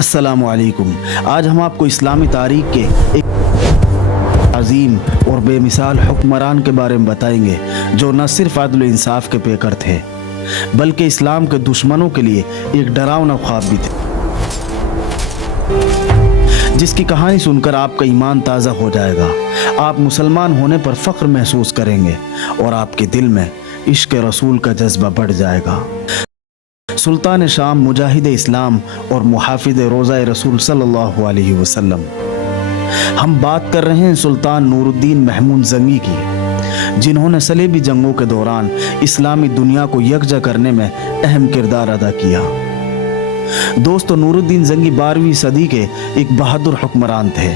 अस्सलामु अलैकुम। आज हम आपको इस्लामी तारीख के एक अजीम और बेमिसाल हुक्मरान के बारे में बताएंगे जो न सिर्फ अदल इंसाफ के पेकर थे बल्कि इस्लाम के दुश्मनों के लिए एक डरावना ख्वाब भी थे, जिसकी कहानी सुनकर आपका ईमान ताज़ा हो जाएगा। आप मुसलमान होने पर फ़ख्र महसूस करेंगे और आपके दिल में इश्क रसूल का जज्बा बढ़ जाएगा। सुल्तान शाम, मुजाहिद इस्लाम और मुहाफिज रोज़ा रसूल सल्लल्लाहु अलैहि वसल्लम। हम बात कर रहे हैं सुल्तान नूरुद्दीन महमूद जंगी की, जिन्होंने सलेबी जंगों के दौरान इस्लामी दुनिया को यकजा करने में अहम किरदार अदा किया। दोस्तों, नूरुद्दीन जंगी 12वीं सदी के एक बहादुर हुक्मरान थे।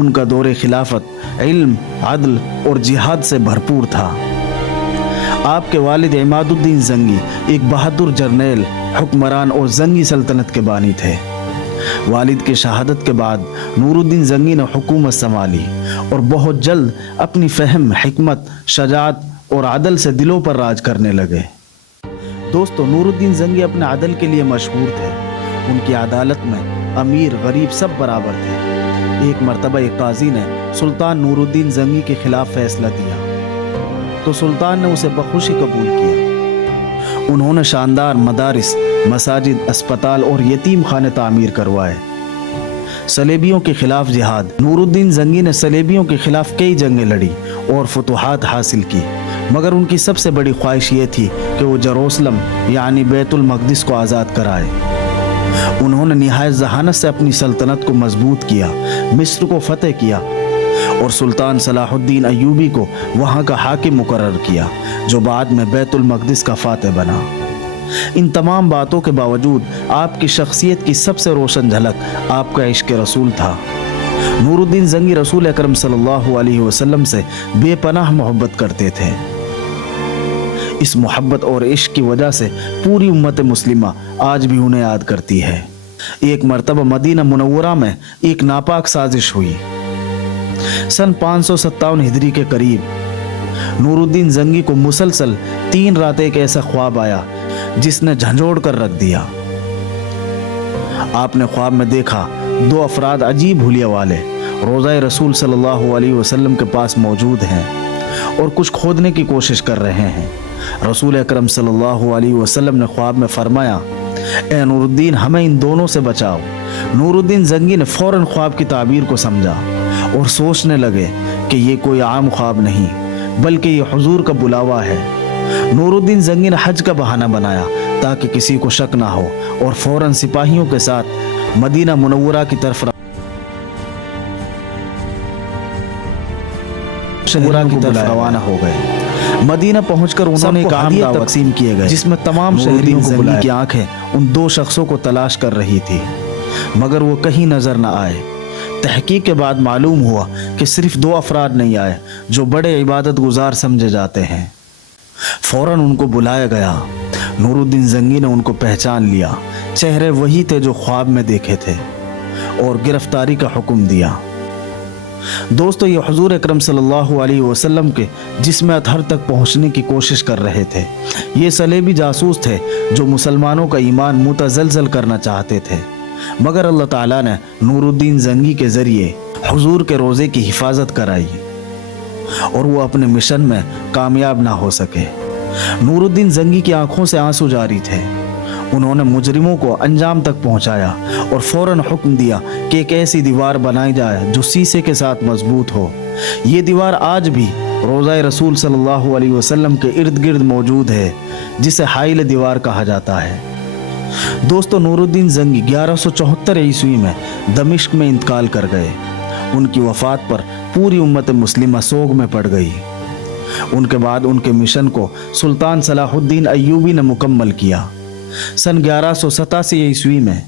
उनका दौरे खिलाफत इल्म, अदल और जिहाद से भरपूर था। आपके वालिद इमादुद्दीन जंगी एक बहादुर जर्नैल, हुक्मरान और जंगी सल्तनत के बानी थे। वालिद की शहादत के बाद नूरुद्दीन जंगी ने हुकूमत संभाली और बहुत जल्द अपनी फहम, हिकमत, शजाअत और अदल से दिलों पर राज करने लगे। दोस्तों, नूरुद्दीन जंगी अपने अदल के लिए मशहूर थे। उनकी अदालत में अमीर गरीब सब बराबर थे। एक मरतबा एक काजी ने सुल्तान नूरुद्दीन जंगी के खिलाफ फैसला दिया तो सुल्तान ने उसे बखुशी कबूल किया। उन्होंने शानदार मदारिस, मसाजिद, अस्पताल और यतीम खाने तामीर करवाए। सलेबियों के खिलाफ जिहाद। नूरुद्दीन जंगी ने सलेबियों के खिलाफ कई जंगें लड़ी और फतुहात हासिल की, मगर उनकी सबसे बड़ी ख्वाहिश ये थी कि वो जेरूसलम यानी बैतुल मक़दिस को आज़ाद कराए। उन्होंने निहायत ज़हानत से अपनी सल्तनत को मजबूत किया, मिस्र को फतेह किया और सुल्तान सलाहुद्दीन अय्यूबी को वहाँ का हाकिम मुकर्रर किया, जो बाद में बैतुल मक़दिस का फातेह बना। इन तमाम बातों के बावजूद आपकी शख्सियत की सबसे रोशन झलक आपका इश्क रसूल था। नूरुद्दीन जंगी रसूल अकरम सल्लल्लाहु अलैहि वसल्लम से बेपनाह मोहब्बत करते थे। इस मोहब्बत और इश्क की वजह से पूरी उम्मत मुस्लिमा आज भी उन्हें याद करती है। एक मरतबा मदीना मुनव्वरा में एक नापाक साजिश हुई। सन 557 हिजरी के करीब नूरुद्दीन जंगी को मुसलसल 3 रात एक ऐसा ख्वाब आया जिसने झंझोड़ कर रख दिया। आपने ख्वाब में देखा 2 अफराद अजीब हुलिया वाले रोज़ा रसूल सल्लल्लाहु अलैहि वसल्लम के पास मौजूद हैं और कुछ खोदने की कोशिश कर रहे हैं। रसूल अकरम सल्लल्लाहु अलैहि वसल्लम ने ख्वाब में फरमाया, ए नूरुद्दीन, हमें इन दोनों से बचाओ। नूरुद्दीन जंगी ने फौरन ख्वाब की ताबीर को समझा और सोचने लगे कि ये कोई आम ख्वाब नहीं बल्कि ये हुजूर का बुलावा है। नूरुद्दीन जंगी ने हज का बहाना बनाया ताकि किसी को शक ना हो और फौरन सिपाहियों के साथ मदीना मुनव्वरा की तरफ रवाना हो गए। मदीना पहुंचकर उन्होंने एक आम दावत तकसीम किए गए जिसमें तमाम शहरियों को बुलाया। की आंखें उन 2 शख्सों को तलाश कर रही थी मगर वो कहीं नजर न आए। तहकीक के बाद मालूम हुआ कि सिर्फ 2 अफराद नहीं आए जो बड़े इबादत गुजार समझे जाते हैं। फौरन उनको बुलाया गया। नूरुद्दीन जंगी ने उनको पहचान लिया। चेहरे वही थे जो ख्वाब में देखे थे और गिरफ्तारी का हुक्म दिया। दोस्तों, ये हुजूर अकरम सल्लल्लाहु अलैहि वसल्लम के जिस्म अतहर तक पहुंचने की कोशिश कर रहे थे। ये सलेबी जासूस थे जो मुसलमानों का ईमान मुतज़लज़ल करना चाहते थे, मगर अल्लाह ताला ने नूरुद्दीन जंगी के ज़रिए हुजूर के रोज़े की हिफाजत कराई और वो अपने मिशन में कामयाब ना हो सके। नूरुद्दीन जंगी की आंखों से आंसू जारी थे। उन्होंने मुजरिमों को अंजाम तक पहुंचाया और फौरन हुक्म दिया कि एक ऐसी दीवार बनाई जाए जो शीशे के साथ मजबूत हो। ये दीवार आज भी रोज़ा रसूल सल्लल्लाहु अलैहि वसल्लम के इर्द गिर्द मौजूद है, जिसे हाइल दीवार कहा जाता है। दोस्तों, नूरुद्दीन जंगी 1174 ईस्वी में दमिश्क में इंतकाल कर गए। उनकी वफ़ात पर पूरी उम्मत मुस्लिमा सोग में पड़ गई। उनके बाद उनके मिशन को सुल्तान सलाहुद्दीन अय्यूबी ने मुकम्मल किया। सन 1187 ईस्वी में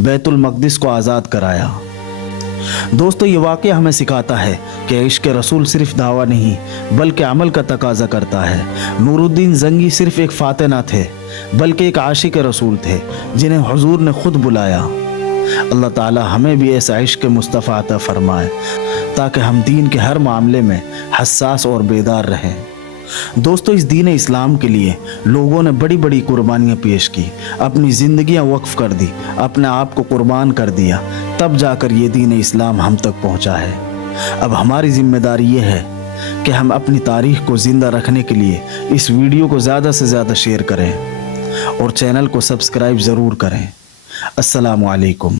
बैतुल मक़दिस को आज़ाद कराया। दोस्तों, ये वाक़या हमें सिखाता है कि इश्क रसूल सिर्फ दावा नहीं बल्कि अमल का तकाजा करता है। नूरुद्दीन जंगी सिर्फ एक फातेह ना थे बल्कि एक आशिक रसूल थे जिन्हें हुजूर ने खुद बुलाया। अल्लाह ताला हमें भी ऐसा इश्क मुस्तफ़ा अता फरमाए ताकि हम दीन के हर मामले में हसास और बेदार रहें। दोस्तों, इस दीन इस्लाम के लिए लोगों ने बड़ी बड़ी कुर्बानियाँ पेश की, अपनी ज़िंदगियाँ वक्फ कर दी, अपने आप को कुर्बान कर दिया, तब जाकर ये दीन इस्लाम हम तक पहुँचा है। अब हमारी ज़िम्मेदारी ये है कि हम अपनी तारीख़ को ज़िंदा रखने के लिए इस वीडियो को ज़्यादा से ज़्यादा शेयर करें और चैनल को सब्सक्राइब ज़रूर करें। अस्सलामु अलैकुम।